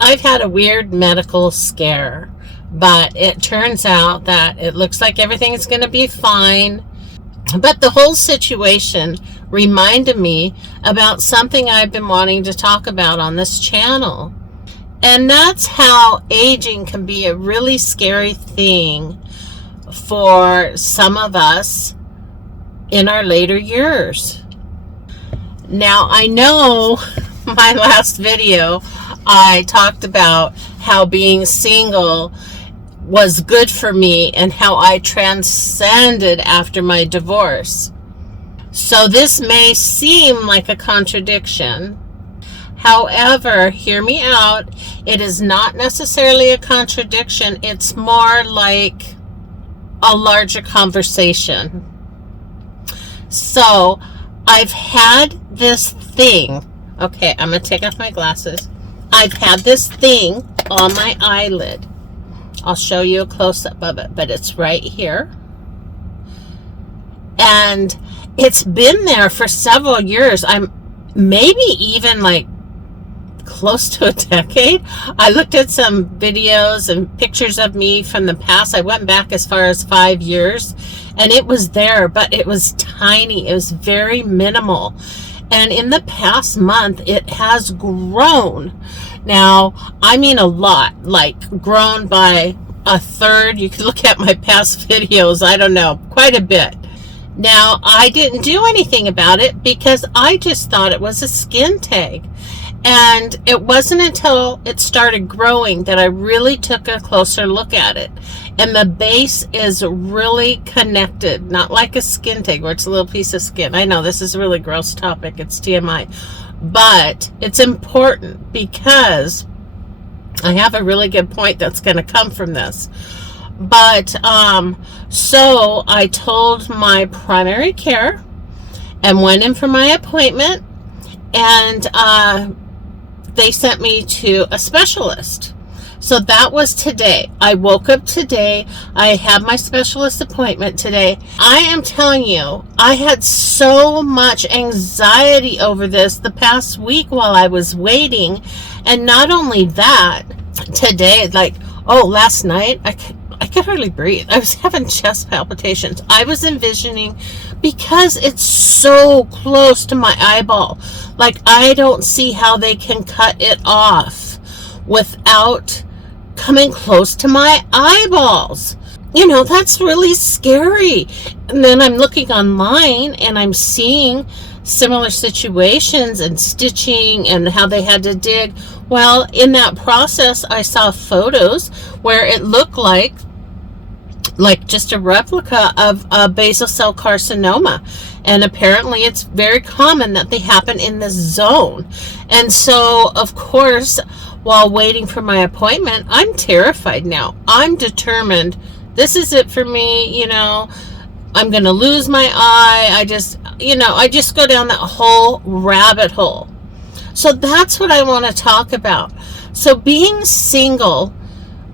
I've had a weird medical scare, but it turns out that it looks like everything's going to be fine. But the whole situation reminded me about something I've been wanting to talk about on this channel. And that's how aging can be a really scary thing for some of us in our later years. Now, I know my last video, I talked about how being single was good for me and how I transcended after my divorce. So this may seem like a contradiction. However, hear me out, it is not necessarily a contradiction. It's more like a larger conversation. So I've had this thing. Okay, I'm going to take off my glasses. I've had this thing on my eyelid. I'll show you a close-up of it, but it's right here. And it's been there for several years. I'm maybe even like close to a decade. I looked at some videos and pictures of me from the past. I went back as far as 5 years, and it was there, but it was tiny. It was very minimal. And in the past month, it has grown. Now, I mean a lot, like grown by a third. You can look at my past videos. I don't know, quite a bit. Now, I didn't do anything about it because I just thought it was a skin tag. And it wasn't until it started growing that I really took a closer look at it. And the base is really connected, not like a skin tag where it's a little piece of skin. I know this is a really gross topic. It's TMI. But it's important because I have a really good point that's going to come from this. But so I told my primary care and went in for my appointment, and they sent me to a specialist. So that was today. I woke up today. I had my specialist appointment today. I am telling you, I had so much anxiety over this the past week while I was waiting. And not only that, today, like, last night, I could hardly breathe. I was having chest palpitations. I was envisioning, because it's so close to my eyeball, like I don't see how they can cut it off without coming close to my eyeballs. You know, that's really scary. And then I'm looking online and I'm seeing similar situations and stitching and how they had to dig. Well, in that process, I saw photos where it looked like just a replica of a basal cell carcinoma. And apparently it's very common that they happen in this zone. And so, of course, while waiting for my appointment, I'm terrified now. I'm determined. This is it for me, I'm going to lose my eye. I just go down that whole rabbit hole. So that's what I want to talk about. So being single,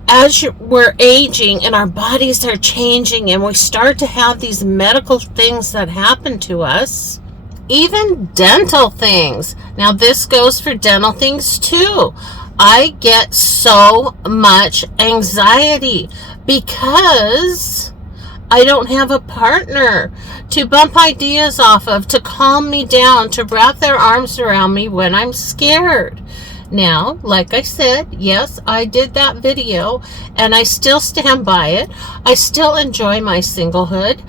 as we're aging and our bodies are changing and we start to have these medical things that happen to us, even dental things. Now this goes for dental things too. I get so much anxiety because I don't have a partner to bump ideas off of, to calm me down, to wrap their arms around me when I'm scared. Now, like I said, yes, I did that video and I still stand by it. I still enjoy my singlehood,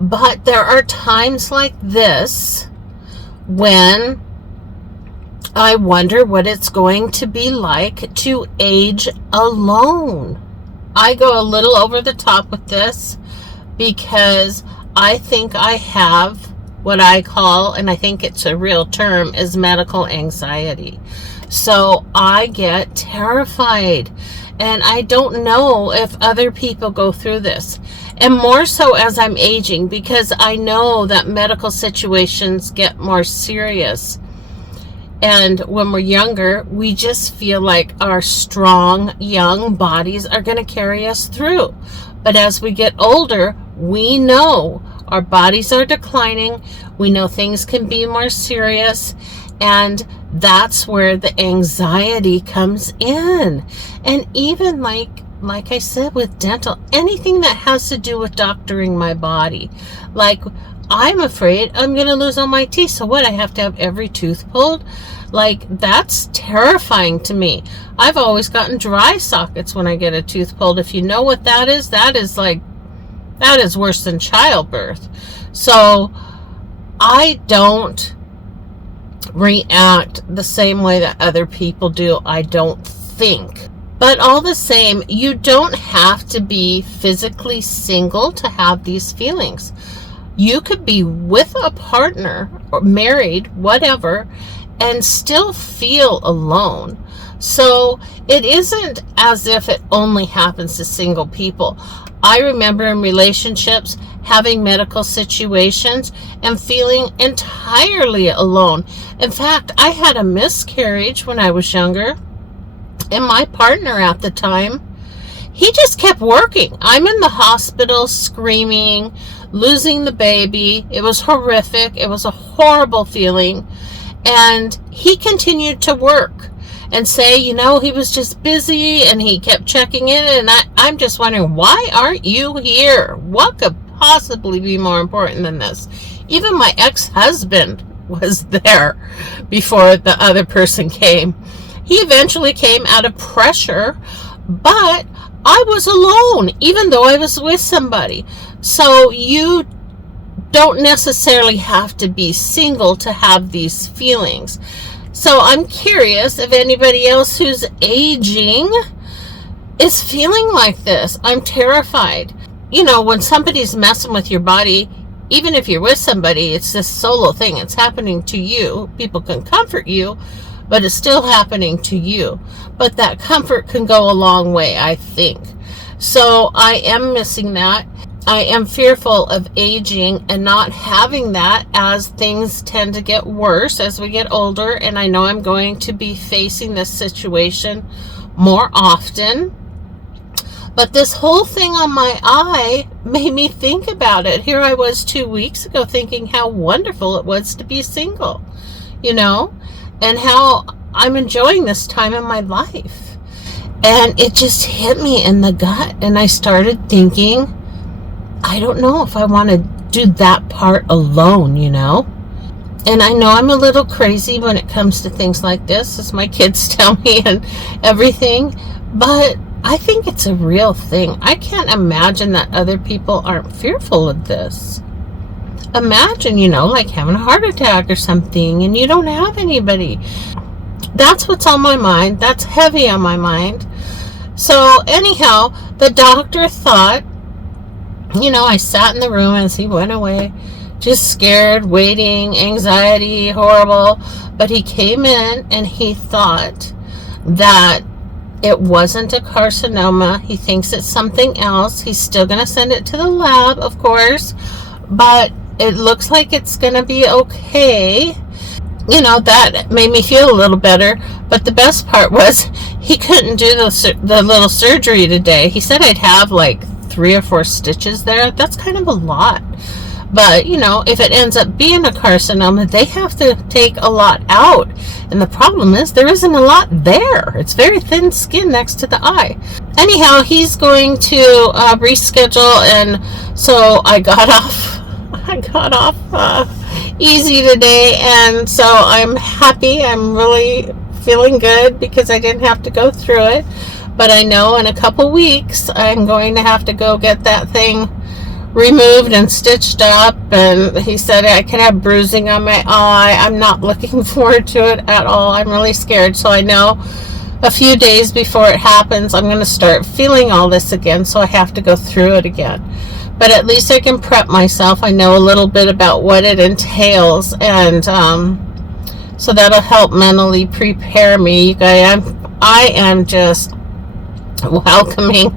but there are times like this when I wonder what it's going to be like to age alone. I go a little over the top with this because I think I have what I call, and I think it's a real term, is medical anxiety. So I get terrified, and I don't know if other people go through this. And more so as I'm aging, because I know that medical situations get more serious. And when we're younger, we just feel like our strong, young bodies are going to carry us through. But as we get older, we know our bodies are declining. We know things can be more serious. And that's where the anxiety comes in. And even like I said, with dental, anything that has to do with doctoring my body, like I'm afraid I'm going to lose all my teeth. So what? I have to have every tooth pulled? Like, that's terrifying to me. I've always gotten dry sockets when I get a tooth pulled. If you know what that is worse than childbirth. So I don't react the same way that other people do, I don't think. But all the same, you don't have to be physically single to have these feelings. You could be with a partner or married, whatever, and still feel alone. So it isn't as if it only happens to single people. I remember in relationships having medical situations and feeling entirely alone. In fact, I had a miscarriage when I was younger, and my partner at the time, he just kept working. I'm in the hospital screaming, losing the baby. It was horrific. It was a horrible feeling. And he continued to work and say, he was just busy, and he kept checking in. And I'm just wondering, why aren't you here? What could possibly be more important than this? Even my ex-husband was there before the other person came. He eventually came out of pressure, but I was alone, even though I was with somebody. So you don't necessarily have to be single to have these feelings. So I'm curious if anybody else who's aging is feeling like this. I'm terrified. When somebody's messing with your body, even if you're with somebody, it's this solo thing. It's happening to you. People can comfort you, but it's still happening to you. But that comfort can go a long way, I think. So I am missing that. I am fearful of aging and not having that, as things tend to get worse as we get older. And I know I'm going to be facing this situation more often. But this whole thing on my eye made me think about it. Here I was 2 weeks ago thinking how wonderful it was to be single, and how I'm enjoying this time in my life. And it just hit me in the gut. And I started thinking, I don't know if I want to do that part alone, And I know I'm a little crazy when it comes to things like this, as my kids tell me and everything. But I think it's a real thing. I can't imagine that other people aren't fearful of this. Imagine, like having a heart attack or something and you don't have anybody. That's what's on my mind. That's heavy on my mind. So anyhow, the doctor thought, I sat in the room as he went away, just scared, waiting, anxiety, horrible. But he came in and he thought that it wasn't a carcinoma. He thinks it's something else. He's still going to send it to the lab, of course, but it looks like it's going to be okay. That made me feel a little better. But the best part was he couldn't do the little surgery today. He said I'd have like 3 or 4 stitches there. That's kind of a lot. But, if it ends up being a carcinoma, they have to take a lot out. And the problem is there isn't a lot there. It's very thin skin next to the eye. Anyhow, he's going to reschedule. And so I got off easy today. And so I'm happy. I'm really feeling good because I didn't have to go through it. But I know in a couple weeks I'm going to have to go get that thing removed and stitched up. And he said I could have bruising on my eye. I'm not looking forward to it at all. I'm really scared. So I know a few days before it happens, I'm going to start feeling all this again. So I have to go through it again. But at least I can prep myself. I know a little bit about what it entails. And so that'll help mentally prepare me. You guys, I am just welcoming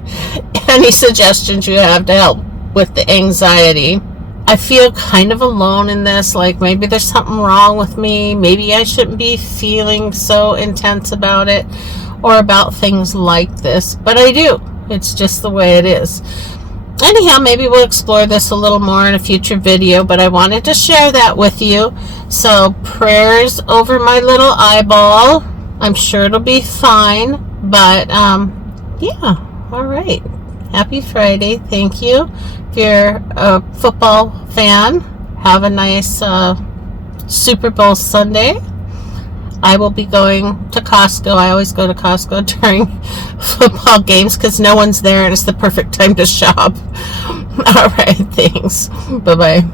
any suggestions you have to help with the anxiety. I feel kind of alone in this, like maybe there's something wrong with me. Maybe I shouldn't be feeling so intense about it or about things like this, but I do. It's just the way it is. anyhow, maybe we'll explore this a little more in a future video, but I wanted to share that with you. So prayers over my little eyeball. I'm sure it'll be fine, but yeah, all right. Happy Friday. Thank you. If you're a football fan, have a nice Super Bowl Sunday. I will be going to Costco. I always go to Costco during football games because no one's there and it's the perfect time to shop. All right, thanks. Bye-bye.